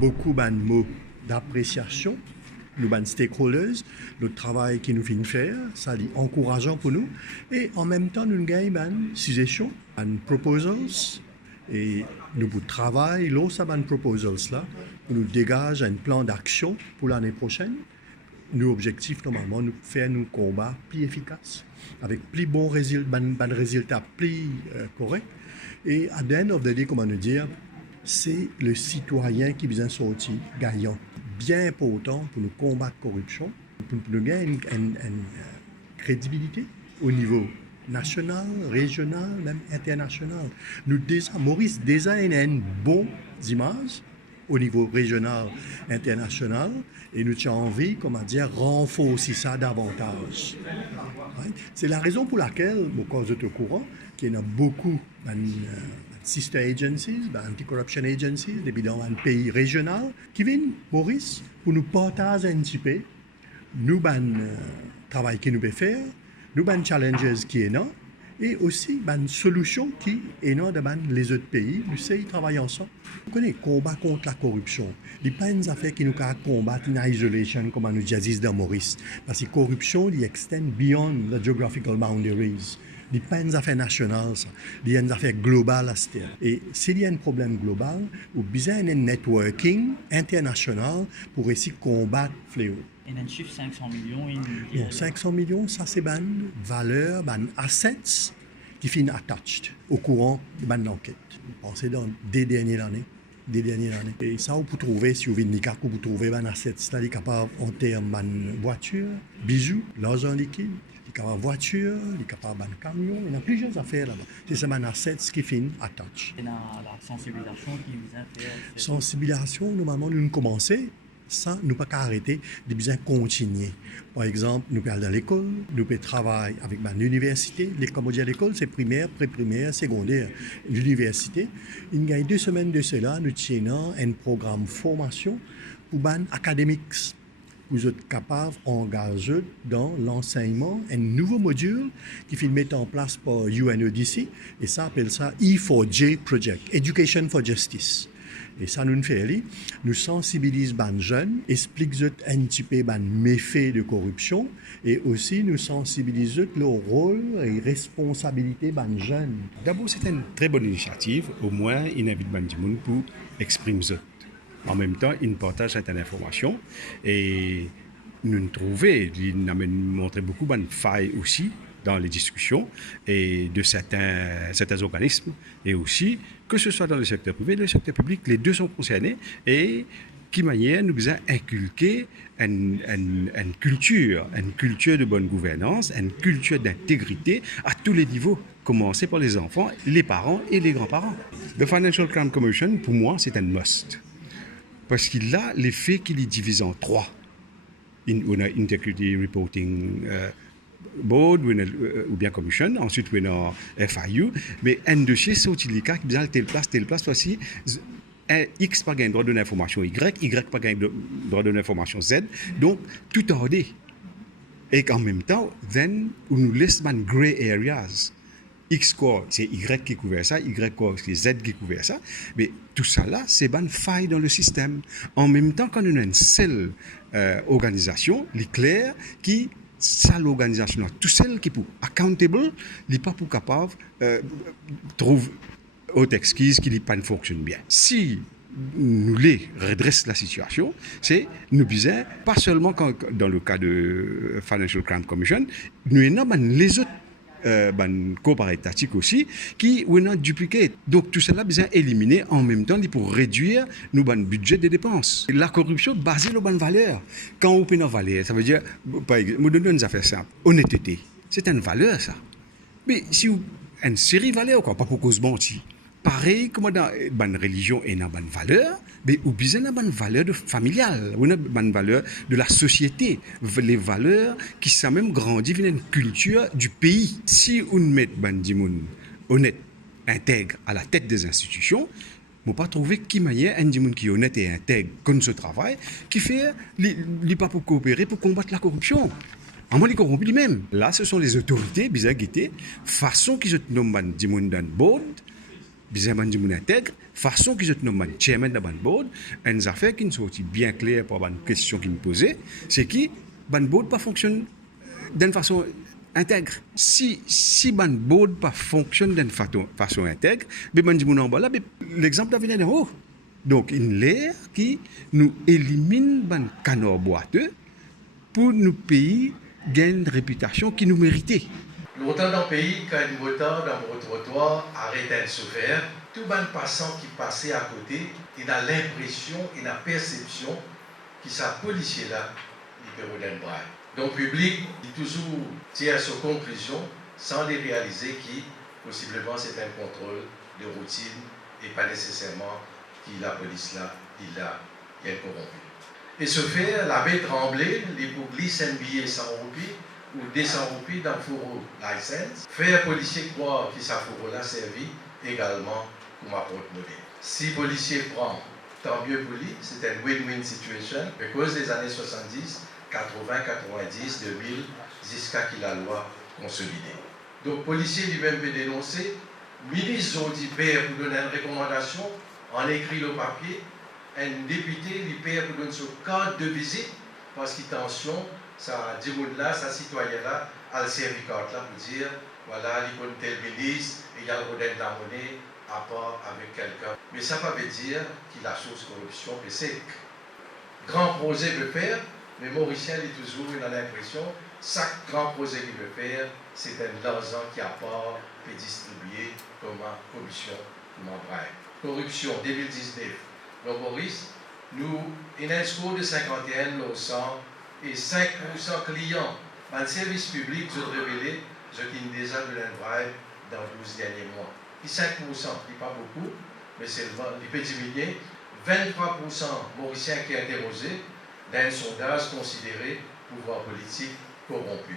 beaucoup de mots d'appréciation, nous ban stakeholders, le travail qui nous fait faire, ça est encourageant pour nous. Et en même temps, nous gagnons des suggestions, des proposals. Et nous travaillons, là, ça ban proposals là, nous dégage un plan d'action pour l'année prochaine. Nos objectifs, normalement, nous faire nos combats plus efficaces, avec plus bons résultats, plus corrects. Et à the end of the day, comment nous dire, c'est le citoyen qui vient sortir gagnant. Bien important pour nous combattre la corruption, pour nous gagner une crédibilité au niveau national, régional, même international. Maurice déjà a une bonne image au niveau régional, international, et nous avons envie, comment dire, renforcer ça davantage. Right? C'est la raison pour laquelle, quand vous êtes au courant, qu'il y a beaucoup de sister agencies, anti-corruption agencies, dans un pays régional, qui viennent, Maurice, pour nous partager un petit peu, nous, travail que nous pouvons faire, nous, challenges qui sont là, et aussi une solution qui est là dans les autres pays. Nous savons travailler ensemble. Vous connaissez le combat contre la corruption. Il n'y a pas une affaire qui nous combattre en isolation, comme nous disons dans Maurice. Parce que la corruption, elle extend beyond the geographical boundaries. Il n'y a pas une affaire nationale, ça. Il y a une affaire globale à ce terme. Et s'il y a un problème global, il y a besoin d'un networking international pour essayer de combattre le fléau. Et un chiffre 500 millions. Non, 500 millions, ça c'est une valeur, une assets qui finit attached au courant de l'enquête. Pensez dans des dernières années. Et ça, vous pouvez trouver, si vous venez de Nicaragua, vous pouvez trouver un asset, c'est-à-dire capable en termes de voiture, bijoux, l'argent liquide, capable voiture, capable de camion, il y a plusieurs affaires là-bas. C'est un asset qui finit attached. Et la sensibilisation qui vous a fait. Sensibilisation, normalement, nous commençons. Ça, nous ne pouvons pas arrêter de bien continuer. Par exemple, nous pouvons aller à l'école, nous pouvons travailler avec l'université. Comme on dit à l'école, c'est primaire, pré-primaire, secondaire. L'université, il y a 2 semaines de cela, nous tenons un programme de formation pour les académiques. Vous êtes capables d'engager dans l'enseignement un nouveau module qui est mis en place par UNODC, et ça appelle ça E4J Project, Education for Justice. Et ça nous fait, nous sensibilisons les jeunes, expliquons un petit peu les méfaits de corruption et aussi nous sensibilisons le rôle et responsabilité des jeunes. D'abord, c'est une très bonne initiative. Au moins, il invite les gens pour exprimer ça. En même temps, il partage cette information et nous trouvons, il a montré beaucoup de failles aussi dans les discussions et de certains organismes, et aussi que ce soit dans le secteur privé et le secteur public, les deux sont concernés, et qui manière nous a inculqué une culture de bonne gouvernance, une culture d'intégrité à tous les niveaux, commencer par les enfants, les parents et les grands-parents. Le Financial Crime Commission, pour moi, c'est un must, parce qu'il a l'effet qu'il est divisé en 3. On a Integrity Reporting Board ou bien Commission, ensuite on a FIU, mais un dossier c'est utile qui besoin telle place voici X pas gain droit de l'information Y pas gain droit de l'information Z, donc tout ordé. Et en même temps, then on nous laisse man gray areas. X corps c'est Y qui couvre ça, Y corps c'est Z qui couvre ça, mais tout ça là c'est une faille dans le système. En même temps, quand on a une seule organisation, l'éclair qui ça l'organisation tout seul qui pour accountable, n'est pas pour capable trouve haute exquise qui ne fonctionne bien. Si nous les redresse la situation, c'est nous besoin pas seulement dans le cas de Financial Crime Commission, nous avons les autres corps étatiques aussi qui ont dupliqué. Donc tout cela besoin éliminer en même temps pour réduire nos budget de dépenses. La corruption basée sur les bonnes valeurs. Quand on paie nos valeurs, ça veut dire, par exemple, je donne une affaire simple, honnêteté. C'est une valeur ça. Mais si vous une série de valeurs, quoi, pas pour cause mentir. Pareil comme dans une religion et dans une valeur, mais ou bien dans une valeur familiale, ou dans une valeur de la société, les valeurs qui sont même grandies dans une culture du pays. Si on met des gens honnêtes, intègres à la tête des institutions, on ne peut pas trouver qui manière un gens qui est honnête et intègre comme ce travail, qui fait pas pour coopérer pour combattre la corruption. En moins, les corrompus lui-même. Là, ce sont les autorités, bizarre guetté, façon qu'ils se nomment des gens dans le board, Bizarre ban moun intègre, façon qu'ils ont nommé chairman de ban board, une affaire qui nous sorti bien claire pour une question qui nous posait, c'est que ban board pas fonctionne d'une façon intègre. Si ban board pas fonctionne d'une façon intègre, ben ban moun en bas là, l'exemple d'avenir de haut. Donc une l'air qui nous élimine ban canard boiteux pour nos pays gagnent une réputation qui nous méritait. Longtemps dans le pays, quand une moteur dans mon trottoir arrêtait de se faire, tout le passant qui passait à côté, il a l'impression, il a la perception que sa policier là, il peut redonner braille. Donc le public, il toujours tire à sa conclusion sans les réaliser que possiblement c'est un contrôle de routine et pas nécessairement que la police là, il est corrompu. Et ce fait, l'abbé Tremblay, les pour glisser un billet 100 roupies, ou 200 roupies dans le fourreau license, faire policier croire que sa fourreau-là servi également pour ma porte-monnaie. Si le policier prend, tant mieux pour lui, c'est une win-win situation, à cause des années 70, 80, 90, 2000, jusqu'à qu'il la loi consolidée. Donc, le policier lui-même peut dénoncer, ministre dit père pour donner une recommandation, en écrit le papier, un député lui père pour donner son carte de visite, parce qu'il tension, ça dit là, ça citoyen là, a le certificat là pour dire, voilà, il connaît tel ministre, et il y a le rodin de la monnaie, à part avec quelqu'un. Mais ça ne veut pas dire qu'il a chose corruption, mais c'est grand projet veut faire, mais Mauricien il toujours il a l'impression, chaque grand projet qu'il veut faire, c'est un argent qui a part et distribué comme corruption, comme un braille. Corruption 2019. Donc Maurice, nous, il y a un score de 51 % et 5% clients dans le service public, je te révélé, je t'ai déjà de l'envoi dans 12 derniers mois. Et 5%, ce n'est pas beaucoup, mais il peut diminuer. 23% Mauriciens qui est interrogé dans un sondage considéré pouvoir politique corrompu.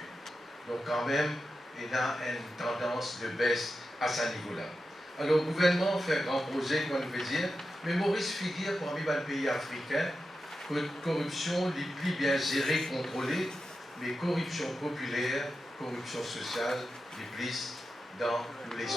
Donc quand même, il y a une tendance de baisse à ce niveau-là. Alors le gouvernement fait un grand projet, comme on veut dire, mais Maurice figure parmi les pays africains que corruption les plus bien gérée, contrôlée, mais corruption populaire, corruption sociale, les plus dans tous les